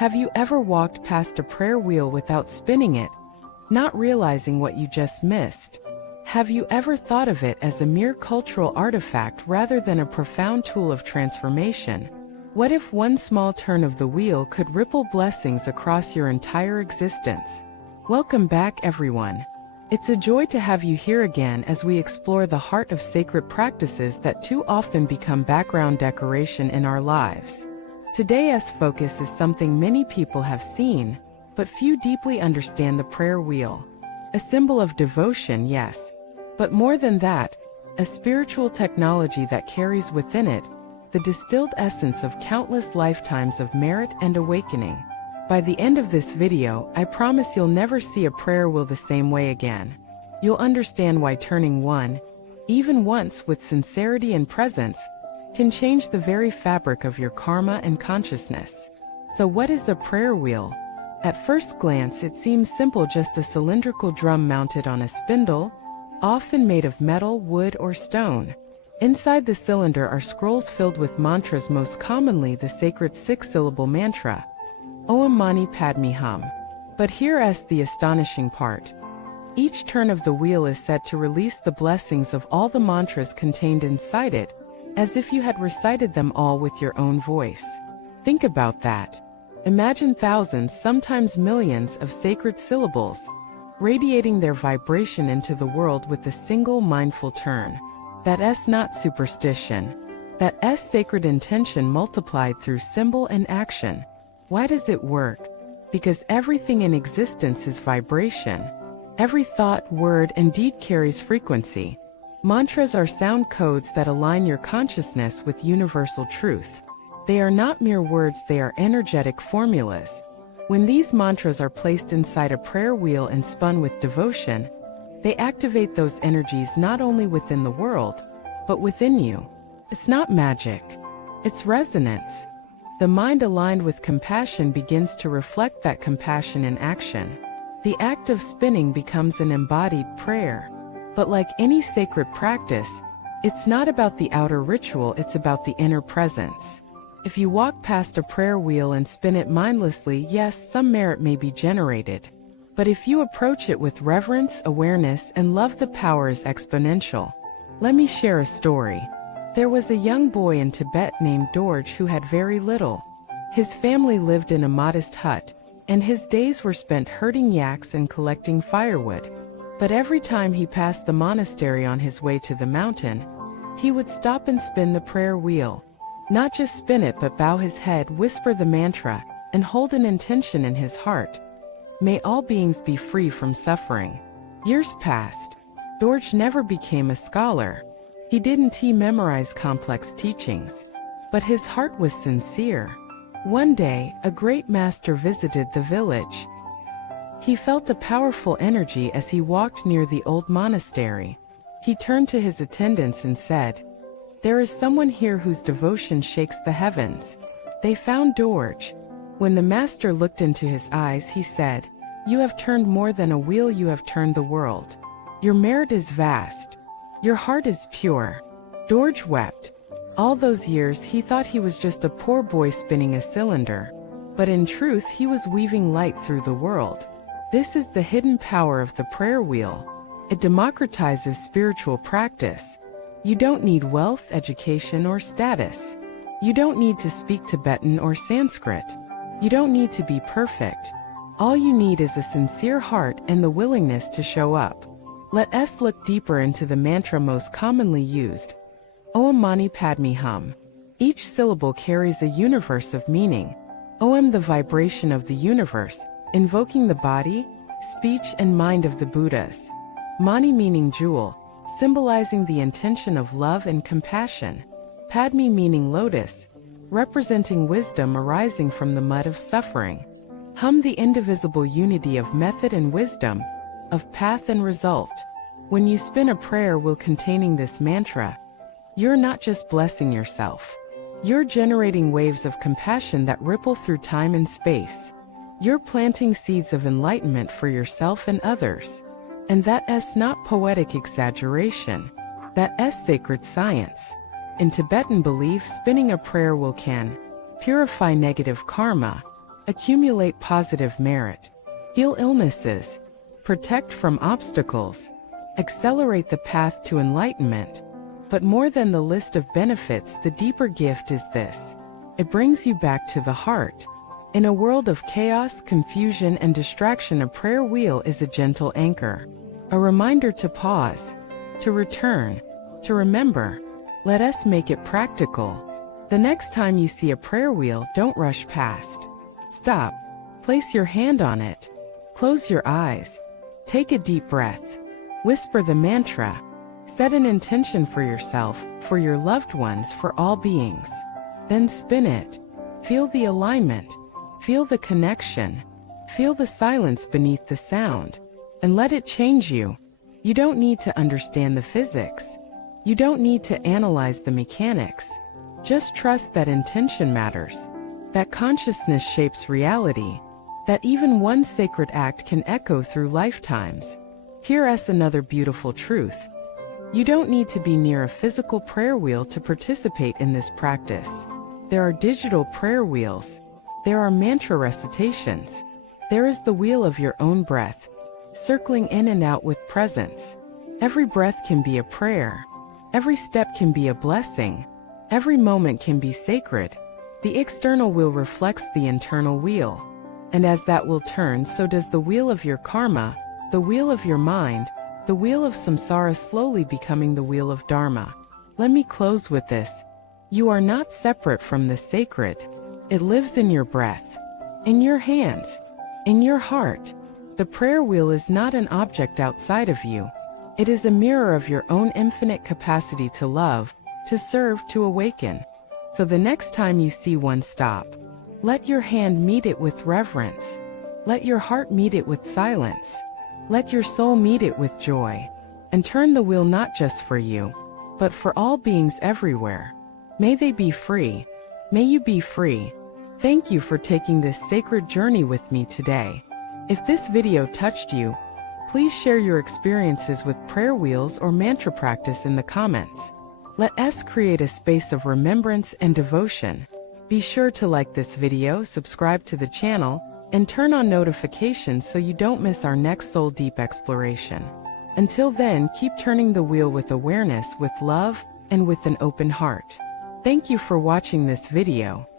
Have you ever walked past a prayer wheel without spinning it, not realizing what you just missed? Have you ever thought of it as a mere cultural artifact rather than a profound tool of transformation? What if one small turn of the wheel could ripple blessings across your entire existence? Welcome back, everyone. It's a joy to have you here again as we explore the heart of sacred practices that too often become background decoration in our lives. Today's focus is something many people have seen, but few deeply understand: the prayer wheel. A symbol of devotion, yes, but more than that, a spiritual technology that carries within it the distilled essence of countless lifetimes of merit and awakening. By the end of this video, I promise you'll never see a prayer wheel the same way again. You'll understand why turning one, even once, with sincerity and presence, can change the very fabric of your karma and consciousness. So what is a prayer wheel? At first glance, it seems simple: just a cylindrical drum mounted on a spindle, often made of metal, wood, or stone. Inside the cylinder are scrolls filled with mantras, most commonly the sacred 6-syllable mantra, Om Mani Padme Hum. But here's the astonishing part. Each turn of the wheel is said to release the blessings of all the mantras contained inside it, as if you had recited them all with your own voice. Think about that. Imagine thousands, sometimes millions, of sacred syllables, radiating their vibration into the world with a single mindful turn. That's not superstition. That's sacred intention multiplied through symbol and action. Why does it work? Because everything in existence is vibration. Every thought, word, and deed carries frequency. Mantras are sound codes that align your consciousness with universal truth. They are not mere words, they are energetic formulas. When these mantras are placed inside a prayer wheel and spun with devotion, they activate those energies not only within the world, but within you. It's not magic. It's resonance. The mind aligned with compassion begins to reflect that compassion in action. The act of spinning becomes an embodied prayer. But like any sacred practice, it's not about the outer ritual, it's about the inner presence. If you walk past a prayer wheel and spin it mindlessly, yes, some merit may be generated. But if you approach it with reverence, awareness, and love, the power is exponential. Let me share a story. There was a young boy in Tibet named Dorje who had very little. His family lived in a modest hut, and his days were spent herding yaks and collecting firewood. But every time he passed the monastery on his way to the mountain, he would stop and spin the prayer wheel. Not just spin it, but bow his head, whisper the mantra, and hold an intention in his heart. May all beings be free from suffering. Years passed. Dorje never became a scholar. He didn't memorize complex teachings. But his heart was sincere. One day, a great master visited the village. He felt a powerful energy as he walked near the old monastery. He turned to his attendants and said, "There is someone here whose devotion shakes the heavens." They found Dorje. When the master looked into his eyes, he said, "You have turned more than a wheel, you have turned the world. Your merit is vast. Your heart is pure." Dorje wept. All those years he thought he was just a poor boy spinning a cylinder. But in truth he was weaving light through the world. This is the hidden power of the prayer wheel. It democratizes spiritual practice. You don't need wealth, education, or status. You don't need to speak Tibetan or Sanskrit. You don't need to be perfect. All you need is a sincere heart and the willingness to show up. Let us look deeper into the mantra most commonly used, Om Mani Padme Hum. Each syllable carries a universe of meaning. Om, the vibration of the universe, invoking the body, speech, and mind of the Buddhas. Mani meaning jewel, symbolizing the intention of love and compassion. Padme meaning lotus, representing wisdom arising from the mud of suffering. Hum, the indivisible unity of method and wisdom, of path and result. When you spin a prayer wheel containing this mantra, you're not just blessing yourself. You're generating waves of compassion that ripple through time and space. You're planting seeds of enlightenment for yourself and others. And that's not poetic exaggeration. That's sacred science. In Tibetan belief, spinning a prayer wheel can purify negative karma, accumulate positive merit, heal illnesses, protect from obstacles, accelerate the path to enlightenment. But more than the list of benefits, the deeper gift is this. It brings you back to the heart. In a world of chaos, confusion, and distraction, a prayer wheel is a gentle anchor. A reminder to pause, to return, to remember. Let us make it practical. The next time you see a prayer wheel, don't rush past. Stop. Place your hand on it. Close your eyes. Take a deep breath. Whisper the mantra. Set an intention for yourself, for your loved ones, for all beings. Then spin it. Feel the alignment. Feel the connection. Feel the silence beneath the sound. And let it change you. You don't need to understand the physics. You don't need to analyze the mechanics. Just trust that intention matters. That consciousness shapes reality. That even one sacred act can echo through lifetimes. Hear us another beautiful truth. You don't need to be near a physical prayer wheel to participate in this practice. There are digital prayer wheels. There are mantra recitations. There is the wheel of your own breath, circling in and out with presence. Every breath can be a prayer. Every step can be a blessing. Every moment can be sacred. The external wheel reflects the internal wheel. And as that wheel turns, so does the wheel of your karma, the wheel of your mind, the wheel of samsara, slowly becoming the wheel of dharma. Let me close with this. You are not separate from the sacred. It lives in your breath, in your hands, in your heart. The prayer wheel is not an object outside of you. It is a mirror of your own infinite capacity to love, to serve, to awaken. So the next time you see one, stop. Let your hand meet it with reverence. Let your heart meet it with silence. Let your soul meet it with joy. And turn the wheel not just for you, but for all beings everywhere. May they be free. May you be free. Thank you for taking this sacred journey with me today. If this video touched you, please share your experiences with prayer wheels or mantra practice in the comments. Let us create a space of remembrance and devotion. Be sure to like this video, subscribe to the channel, and turn on notifications so you don't miss our next soul deep exploration. Until then, keep turning the wheel with awareness, with love, and with an open heart. Thank you for watching this video.